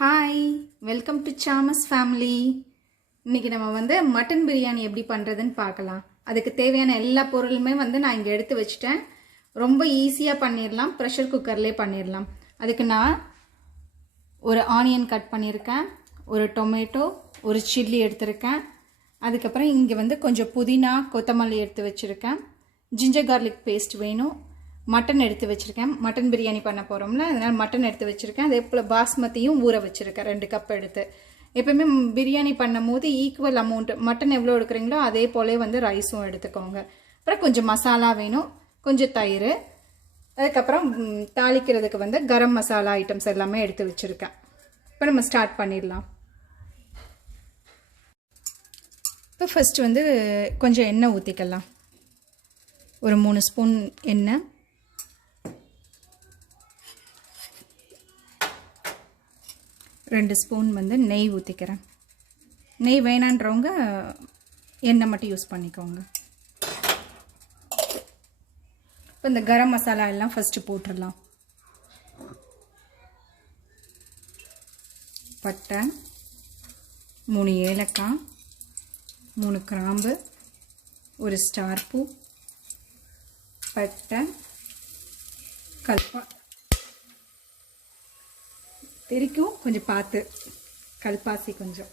Hi, welcome to Sam's family. இன்றைக்கி நம்ம mutton biryani எப்படி பண்ணுறதுன்னு பார்க்கலாம். அதுக்கு தேவையான எல்லா பொருளுமே நான் இங்கே எடுத்து வச்சுட்டேன். ரொம்ப ஈஸியாக பண்ணிடலாம், ப்ரெஷர் குக்கர்லேயே பண்ணிடலாம். அதுக்கு நான் ஒரு ஆனியன் கட் பண்ணியிருக்கேன், ஒரு டொமேட்டோ, ஒரு சில்லி எடுத்திருக்கேன். அதுக்கப்புறம் இங்கே கொஞ்சம் புதினா கொத்தமல்லி எடுத்து வச்சுருக்கேன். ஜிஞ்சர் கார்லிக் பேஸ்ட் வேணும். மட்டன் எடுத்து வச்சுருக்கேன். மட்டன் பிரியாணி பண்ண போகிறோம்ல, அதனால் மட்டன் எடுத்து வச்சுருக்கேன். அதே போல் பாஸ்மதியும் ஊற வச்சுருக்கேன் 2 கப் எடுத்து. எப்போயுமே பிரியாணி பண்ணும் போது ஈக்குவல் அமௌண்ட் மட்டன் எவ்வளோ எடுக்கிறீங்களோ அதே போலே ரைஸும் எடுத்துக்கோங்க. அப்புறம் கொஞ்சம் மசாலா வேணும், கொஞ்சம் தயிர். அதுக்கப்புறம் தாளிக்கிறதுக்கு கரம் மசாலா ஐட்டம்ஸ் எல்லாமே எடுத்து வச்சுருக்கேன். இப்போ நம்ம ஸ்டார்ட் பண்ணிடலாம். இப்போ ஃபஸ்ட்டு கொஞ்சம் எண்ணெய் ஊற்றிக்கலாம். ஒரு 3 ஸ்பூன் எண்ணெய், 2 ஸ்பூன் நெய் ஊற்றிக்கிறேன். நெய் வேணான்றவங்க எண்ணெய் மட்டும் யூஸ் பண்ணிக்கோங்க. இப்போ இந்த கரம் மசாலா எல்லாம் ஃபஸ்ட்டு போட்டுடலாம். பட்டை, 3 ஏலக்காய், 3 கிராம்பு, ஒரு ஸ்டார் பூ, பட்டை, கல்பா தெரிக்கும், கொஞ்சம் பார்த்து, கல்பாசி கொஞ்சம்.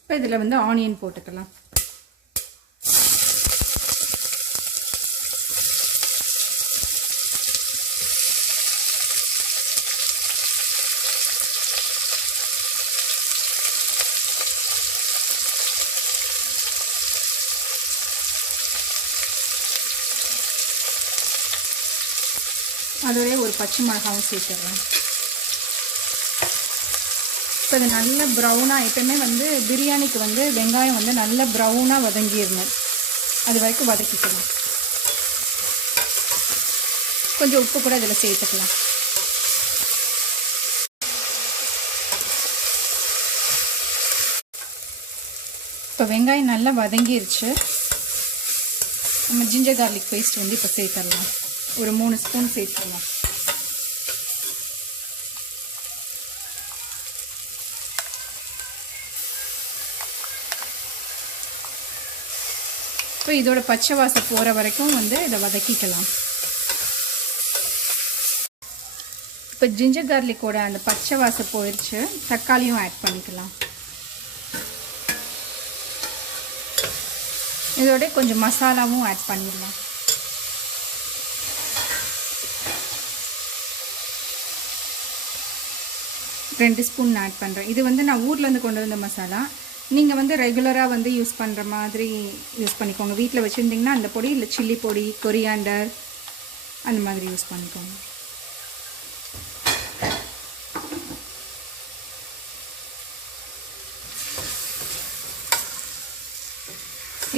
இப்போ இதில் ஆனியன் போட்டுக்கலாம். அதோட ஒரு பச்சை மிளகாவும் சேர்த்துடுறேன். இப்போ அது நல்ல ப்ரௌனாக, எப்பவுமே பிரியாணிக்கு வெங்காயம் நல்ல ப்ரௌனாக வதங்கிடணும். அது வரைக்கும் வதக்கிக்கலாம். கொஞ்சம் உப்பு கூட இதில் சேர்த்துக்கலாம். இப்போ வெங்காயம் நல்லா வதங்கிருச்சு. நம்ம ஜிஞ்சர் கார்லிக் பேஸ்ட் இப்போ சேர்த்துடலாம். ஒரு 3 ஸ்பூன் சேர்த்துக்கலாம். இப்போ இதோட பச்சை வாசம் போகிற வரைக்கும் இதை வதக்கிக்கலாம். இப்போ ஜிஞ்சர் கார்லிக்கோட அந்த பச்சை வாசம் போயிடுச்சு. தக்காளியும் ஆட் பண்ணிக்கலாம். இதோட கொஞ்சம் மசாலாவும் ஆட் பண்ணிடலாம். ரெண்டு ஸ்பூன் ஆட் பண்ணுறேன். இது நான் ஊர்லேருந்து கொண்டு வந்த மசாலா. நீங்கள் ரெகுலராக யூஸ் பண்ணுற மாதிரி யூஸ் பண்ணிக்கோங்க. வீட்டில் வச்சுருந்தீங்கன்னா அந்த பொடி, இல்லை சில்லி பொடி, கொரியாண்டர் அந்த மாதிரி யூஸ் பண்ணிக்கோங்க.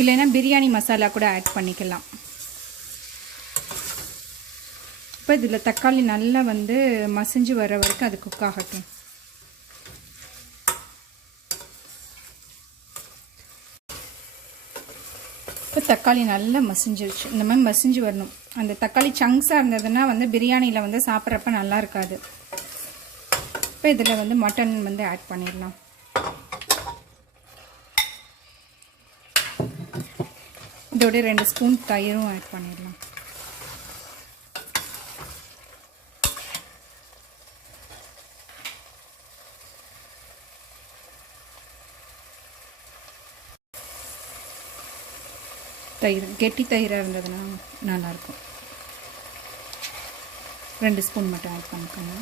இல்லைன்னா பிரியாணி மசாலா கூட ஆட் பண்ணிக்கலாம். இப்போ இதில் தக்காளி நல்லா மசிஞ்சு வர வரைக்கும் அது குக் ஆகட்டும். இப்போ தக்காளி நல்லா மசிஞ்சிருச்சு. இந்த மாதிரி மசிஞ்சு வரணும். அந்த தக்காளி சங்க்ஸாக இருந்ததுன்னா பிரியாணியில் சாப்பிட்றப்ப நல்லா இருக்காது. இப்போ இதில் மட்டன் ஆட் பண்ணிடலாம். இதோட 2 ஸ்பூன் தயிரும் ஆட் பண்ணிடலாம். தயிர் கெட்டி தயிராக இருந்ததுன்னா நல்லாயிருக்கும். 2 ஸ்பூன் மட்டும் ஆட் பண்ணிக்கோங்க.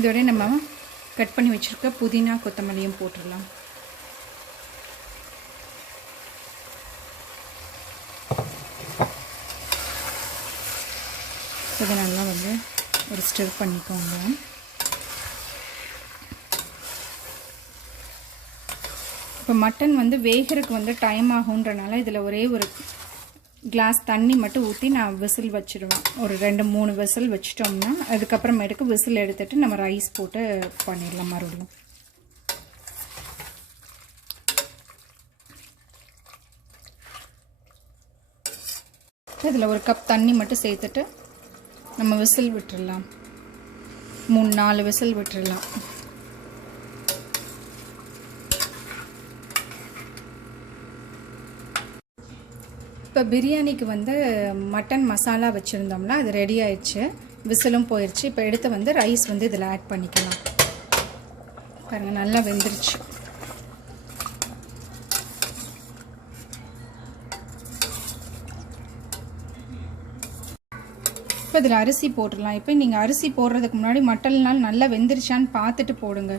இதோட நம்ம கட் பண்ணி வச்சுருக்க புதினா கொத்தமல்லியும் போட்டுடலாம். இதை நல்லா ஒரு ஸ்டிர் பண்ணிக்கோங்க. இப்போ மட்டன் வேகிறதுக்கு டைம் ஆகுன்றனால இதில் ஒரே ஒரு கிளாஸ் தண்ணி மட்டும் ஊற்றி நான் விசில் வச்சுடுவேன். ஒரு 2-3 விசில் வச்சிட்டோம்னா அதுக்கப்புறமேட்டுக்கு விசில் எடுத்துகிட்டு நம்ம ரைஸ் போட்டு பண்ணிடலாம் மறுபடியும். இதில் ஒரு கப் தண்ணி மட்டும் சேர்த்துட்டு நம்ம விசில் விட்டுடலாம். 3-4 விசில் விட்டுடலாம். இப்போ பிரியாணிக்கு வந்து மட்டன் மசாலா வச்சுருந்தோம்னா அது ரெடி ஆயிடுச்சு. விசிலும் போயிடுச்சு. இப்போ எடுத்து வந்து ரைஸ் வந்து இதில் ஆட் பண்ணிக்கலாம். பாருங்கள், நல்லா வெந்துருச்சு. இப்போ இதில் அரிசி போட்டுடலாம். இப்போ நீங்கள் அரிசி போடுறதுக்கு முன்னாடி மட்டன்னால் நல்லா வெந்துருச்சான்னு பார்த்துட்டு போடுங்க.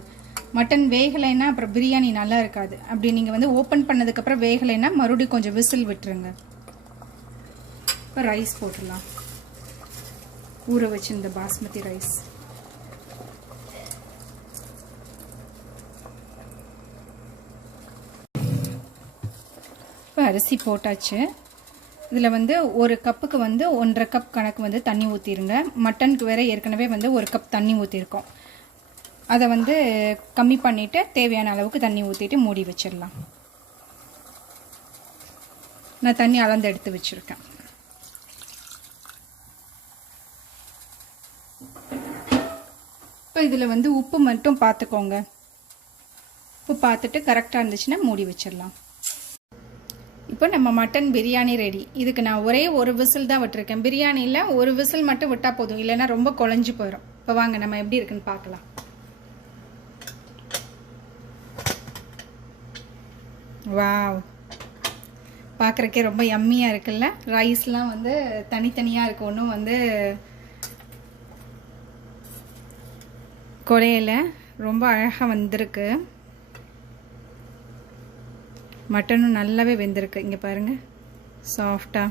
மட்டன் வேகலைன்னா அப்புறம் பிரியாணி நல்லா இருக்காது. அப்படி நீங்கள் வந்து ஓப்பன் பண்ணதுக்கப்புறம் வேகலைன்னா மறுபடியும் கொஞ்சம் விசில் விட்டுருங்க. இப்போ ரைஸ் போட்டுடலாம். ஊற வச்சிருந்த பாஸ்மதி ரைஸ். இப்போ அரிசி போட்டாச்சு. இதில் வந்து ஒரு கப்புக்கு வந்து 1.5 கப் கணக்கு வந்து தண்ணி ஊற்றிடுங்க. மட்டனுக்கு வேற ஏற்கனவே வந்து 1 கப் தண்ணி ஊற்றிருக்கோம். அதை வந்து கம்மி பண்ணிவிட்டு தேவையான அளவுக்கு தண்ணி ஊற்றிட்டு மூடி வச்சிடலாம். நான் தண்ணி அளந்து எடுத்து வச்சுருக்கேன். இப்போ இதில் வந்து உப்பு மட்டும் பார்த்துக்கோங்க. உப்பு பார்த்துட்டு கரெக்டாக இருந்துச்சுன்னா மூடி வச்சிடலாம். இப்போ நம்ம மட்டன் பிரியாணி ரெடி. இதுக்கு நான் ஒரே ஒரு விசில் தான் விட்டுருக்கேன். பிரியாணியில் ஒரு விசில் மட்டும் விட்டால் போதும், இல்லைன்னா ரொம்ப குழஞ்சி போயிடும். இப்போ வாங்க நம்ம எப்படி இருக்குன்னு பார்க்கலாம். வாவ், பார்க்குறக்கே ரொம்ப யம்மியாக இருக்குல்ல. ரைஸ்லாம் வந்து தனித்தனியாக இருக்கு, ஒன்றும் வந்து குறையில. ரொம்ப அழகாக வந்திருக்கு. மட்டனும் நல்லாவே வெந்திருக்கு. இங்கே பாருங்கள், சாஃப்டாக.